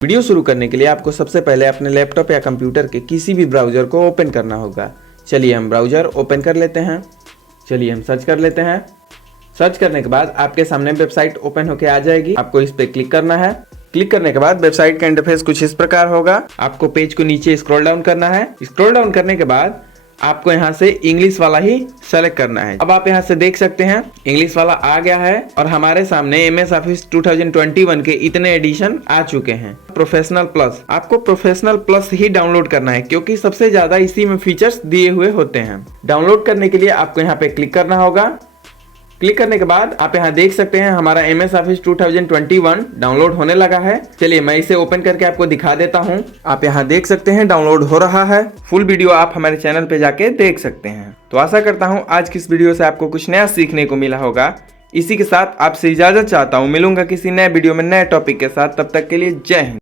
Video शुरू करने के लिए आपको सबसे पहले अपने लैपटॉप या कंप्यूटर के किसी भी ब्राउज़र को ओपन करना होगा। चलिए हम ब्राउज़र ओपन कर लेते हैं। चलिए हम सर्च कर लेते हैं। सर्च करने के बाद आपके सामने वेबसाइट ओपन होकर आ जाएगी। आपको इस पर क्लिक करना है। क्लिक करने के बाद वेबसाइट का इंटरफेस कुछ इस प्रकार होगा। आपको पेज को नीचे स्क्रॉल डाउन करना है। स्क्रॉल डाउन करने के बाद आपको यहाँ से इंग्लिश वाला ही सेलेक्ट करना है। अब आप यहाँ से देख सकते हैं इंग्लिश वाला आ गया है और हमारे सामने MS ऑफिस 2021 के इतने एडिशन आ चुके हैं। प्रोफेशनल प्लस, आपको प्रोफेशनल प्लस ही डाउनलोड करना है क्योंकि सबसे ज्यादा इसी में फीचर्स दिए हुए होते हैं। डाउनलोड करने के लिए आपको यहाँ पे क्लिक करना होगा। क्लिक करने के बाद आप यहाँ देख सकते हैं हमारा MS ऑफिस 2021 डाउनलोड होने लगा है। चलिए मैं इसे ओपन करके आपको दिखा देता हूँ। आप यहाँ देख सकते हैं डाउनलोड हो रहा है। फुल वीडियो आप हमारे चैनल पे जाके देख सकते हैं। तो आशा करता हूँ आज की इस वीडियो से आपको कुछ नया सीखने को मिला होगा। इसी के साथ आपसे इजाजत चाहता हूँ। मिलूंगा किसी नए वीडियो में नए टॉपिक के साथ। तब तक के लिए जय हिंद।